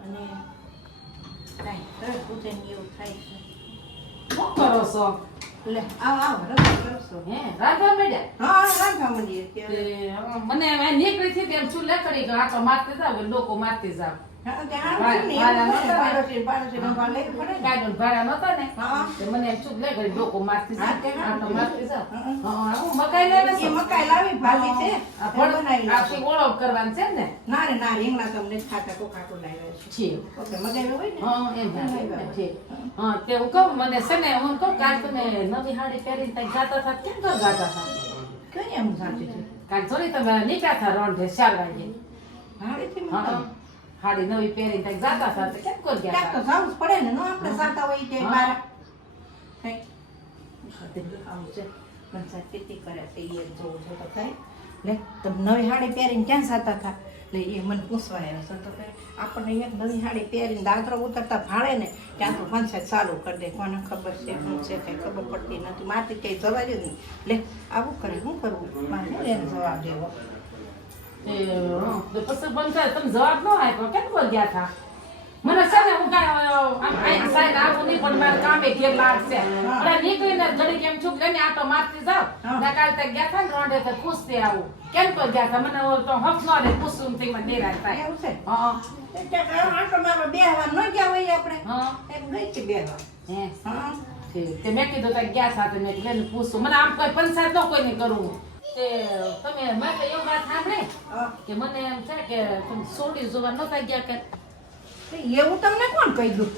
અને એવું થાય છે. શું કરો છો? લે આવ આવ રસોઈ કરો હે રાંધવા મળ્યા હા રાંધવા મળીએ મને નીકળી થી તેમ શું લે કરી આટો મારતે જાવ લોકો મારતે જાવ હા, ત્યાં છે ને, ભાડા એવું નહોતા ને? પાડોશી- પાડોશીનો ભાગ લેવો પડે ને. કાંઈ ભાડા નતા ને? હા. તે મને એમ ચૂલે કરી લોકો મારતે હા, જાવ તે હા. આટો મારતે જાવ હં. હા હું મકાઈ લઈને મકાઈ લાવી ભાજી છે આ એ પણ બનાવી આખી નાખો. ઓળખ કરવાની છે ને? ના ના રીંગણા તમને ખાતા કોકાટું લાવ્યા છે. છે. ઓકે મગાવ્યું હોય ને? હા એમ હા, છે. હા તે હું કહું મને છે ને હું કહું કાલ તમે નવી હાડી પહેરીને ગાતા હતા કેમ તો ગાતા હતા કઈ એમ સાચું છે? કાલ થોડી તમે નીકળ્યા હતા રોંઢે ચાર વાગે. હાડીથી હા. મગાવ્યું. હાડી નવી પહેરી ત્યાં જાતા સાથે કેમ કરી ગયા ક્યાંક તો હતા? જ પડે ને નો આપણે સાતા હોય તે. બાર કઈ આવું છે. પંચાયત ખેતી કરે છે એ જોવું છે તો થાય. લે તમે નવી હાડી પહેરીને ક્યાં સાતા હતા? એ મને પૂછવા આવ્યો છે. તો આપણને એક નવી હાડી પહેરીને દાદરો ઉતરતા ભાડે ને ત્યાં તો પંચાયત ચાલુ કરી દે. કોને ખબર છે શું છે કઈ ખબર પડતી નથી. મારથી કઈ જવા જ નહીં. લે આવું કરે શું કરવું? મારે એને જવાબ દેવો. પછી બંધ થાય. તમે જવાબ ન આપ્યો. કેમ કરી ગયા હતા મને છે ને હું કાંઈ, આમ આઈ સાઈડ આવું નહીં પણ મારે કામે ઘેર લાગશે એટલે નીકળીને ઘડી કેમ છું કે આ તો મારતી જાવ ના કાલે ત્યાં ગયા હતા ને રોંડે તો પૂછતી આવું. કેમ તો ગયા હતા મને તો હક ન રે ખુશ હું થઈ મને નિરાશ થાય. એવું છે? હા. આટો મારો બે હવા ન ગયા હોય આપણે. હા. એમ ગઈ છે બે હવા. હે તે મેં કીધું ત્યાં ગયા સાથે મેં પૂછું. મને આમ કોઈ પંચાયત કોઈ કોઈને કરવું તે તમે મેં તો એવું વાત સાંભળી? કે મને એમ છે કે સોડી જોવા નતા ગયા કે એવું તમને કોણ કહી દઉં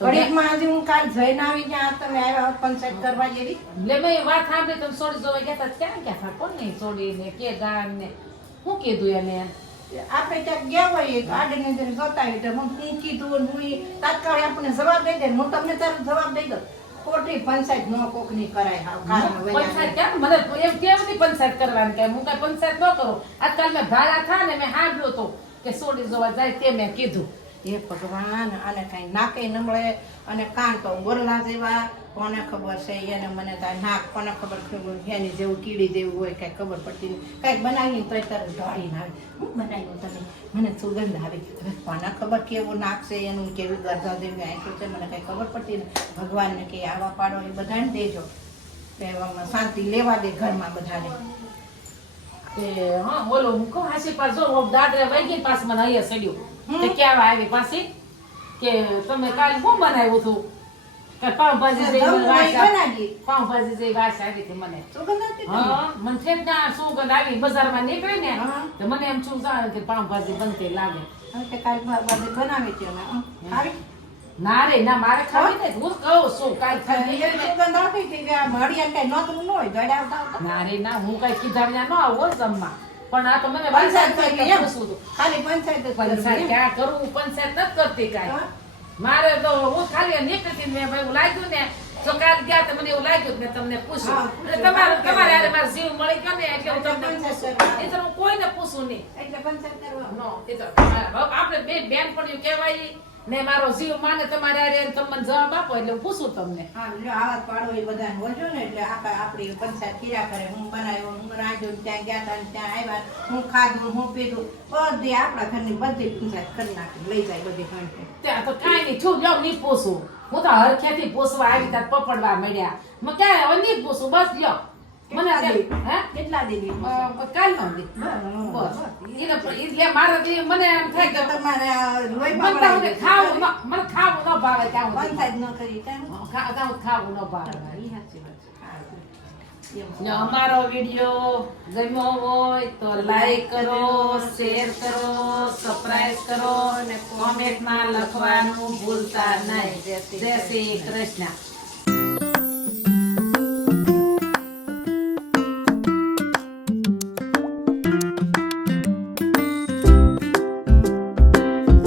ઘડીકમાં આજે હું કાલ જઈને આવી ત્યાં તમે આવ્યા પંચાયત કરવા જેવી. એટલે મેં એ વાત સાંભળી તમે સોડી જોવા ગયા હતા ક્યાં ગયા હતા કોણ નહીં સોડી ને કે ગામ ને શું કીધું એને? આપણે ત્યાં ગયા હોય ગાર્ડન અંદર જોતા હોય તો હું શું કીધું ને હું તાત્કાલિક આપણને જવાબ દઈ દે હું તમને તારો જવાબ દઈ દઉં. ખોટી પંચાયત નો કોકની કરાય હાવ વહી પંચાયત કેમ મને એમ કેમ નહીં પંચાયત કરવાની કે હું કઈ પંચાયત ન કરું? આજકાલ મેં ભાડા થા ને મેં સાંભળ્યું હતું કે સોડી જોવા જાય તે મેં કીધું. હે ભગવાન, આને કઈ નાકે મળે, અને કાન તો ગોરલા જેવા, કોને ખબર છે એને મને તો નાક, કોને ખબર ખબર એની જેવું, કીડી જેવું હોય, કઈ ખબર પડતી નહીં. કંઈક બનાવીને તોય તરત ઢોળીને આવે. હું બનાવ્યું તમે મને સુગંધ આવી. હવે કોને ખબર કેવું નાક છે, એનું કેવી ગરદા જેવી આંખ્યું છે, મને કઈ ખબર પડતી નહીં. ભગવાનને કે આવા પાડો એ બધાને દેજો. કહેવામાં શાંતિ લેવા દે ઘરમાં બધાને. તે હા બોલો હું કહું હાસી પાસે જો દાદરે વહી પાસ મને અહીંયા સડ્યું. તે ક્યાં આવી પાછી? કે તમે કાલે શું બનાવ્યું હતું? કે પાવભાજી જેવી વાસ આ- જેવી વાસ આવી હતી મને. હા મને જ ના સુગંધ આવી. બજારમાં નીકળી ને. તો મને એમ શું જાણે કે પાવભાજી બનતી લાગે. કાલે કાલ બનાવી છે ને રે ના મારે ખાવી ને હું કહું છું કાલ ન રે ના હું કઈ કીધા વિના ન આવું જમવા. પણ આ તો મને પંચાયત ખાલી પંચાયત પંચાયત ક્યાં કરું? પંચાયત નથી કરતી કાંઈ. મારે તો હું ખાલી નીકળતી ને મેં એવું લાગ્યું ને જો કાલ ગયા તો મને એવું લાગ્યું કે મેં તમને પૂછ્યું. તમારે તમારે હારે મારો જીવ મળી ગયો ને એટલે હું તમને એ તો હું કોઈને પૂછું નહીં. એટલે પંચાયત કરવા. નો એ તો આપણે બે બેન પણ કહેવાય. ને મારો જીવ માને તમારે હારે તમને તમે જવાબ આપો એટલે હું પૂછું તમને. હા, લ્યો, આવા પાડો એ બધાને હોજો ને એટલે આખા આપણી પંચાયત કર્યા કરે. હું બનાવ્યો હું રાંધ્યો ને ત્યાં ગયા હતા ત્યાં આવ્યા હું ખાધું હું પીધું બધી આપણા ઘરની બધી પંચાયત કરી નાખી લઈ જાય બધી ઘણી. ત્યાં તો કાંઈ નહીં છું લ્યો નહીં પૂછું. હું તો હરખેથી પૂછવા આવી ત્યાં પપડવા મળ્યા મેં ક્યાં હવે નહીં પૂછું બસ લ્યો. મને કેટલા ત્યાં- કેટલા દીધી અ, કાલનો દી. બસ. એટલે- એટલે મારે મને એમ થાય કે તમારે લોહી મને તો પકડાઈ હવે ગયું. ખાવું મને ખાવું ન ભાવે ત્યાં સુધી. પંચાયત ન કરી ત્યાં ખા- ત્યાં સુધી ખાવું ન ભાવે ઈ સાચી વાત છે. હા. એમ. જો અમારો વીડિયો ગમ્યો હોય તો લાઈક કરો શેર કરો સબસ્ક્રાઇબ કરો અને કોમેન્ટમાં લખવાનું ભૂલતા નહીં જય શ્રી કૃષ્ણ